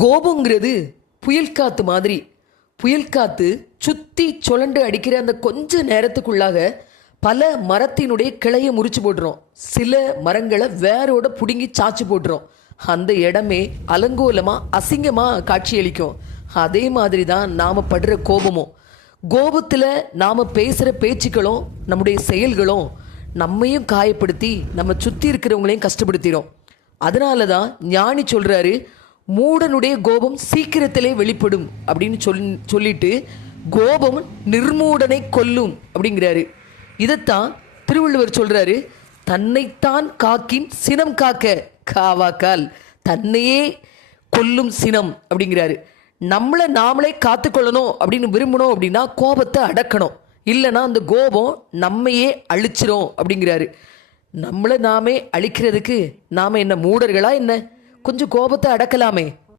கோபங்கிறது புயல் காத்து மாதிரி. புயல் காத்து சுற்றி சுழண்டு அடிக்கிற அந்த கொஞ்ச நேரத்துக்குள்ளாக பல மரத்தினுடைய கிளையை முறிச்சு போட்டுரும். சில மரங்களை வேரோட பிடுங்கி சாச்சு போட்டுரும். அந்த இடமே அலங்கோலமாக அசிங்கமாக காட்சியளிக்கும். அதே மாதிரி தான் நாம் படுற கோபமும். கோபத்தில் நாம் பேசுகிற பேச்சுக்களும் நம்முடைய செயல்களும் நம்மையும் காயப்படுத்தி நம்ம சுற்றி இருக்கிறவங்களையும் கஷ்டப்படுத்திடும் அதனால தான் ஞானி சொல்கிறாரு மூடனுடைய கோபம் சீக்கிரத்திலே வெளிப்படும் அப்படின்னு சொல் சொல்லிட்டு கோபம் நிர்மூடனை கொல்லும் அப்படிங்கிறாரு. இதைத்தான் திருவள்ளுவர் சொல்கிறாரு தன்னைத்தான் காக்கின் சினம் காக்க காவாக்கால் தன்னையே கொல்லும் சினம் அப்படிங்கிறாரு. நம்மளை நாமளே காத்துக்கொள்ளணும் அப்படின்னு விரும்பணும் அப்படின்னா கோபத்தை அடக்கணும். இல்லைன்னா அந்த கோபம் நம்மையே அழிச்சிரும் அப்படிங்கிறாரு. நம்மளை நாமே அழிக்கிறதுக்கு நாம் என்ன மூடர்களா என்ன? கொஞ்சம் கோபத்தை அடக்கலாமே.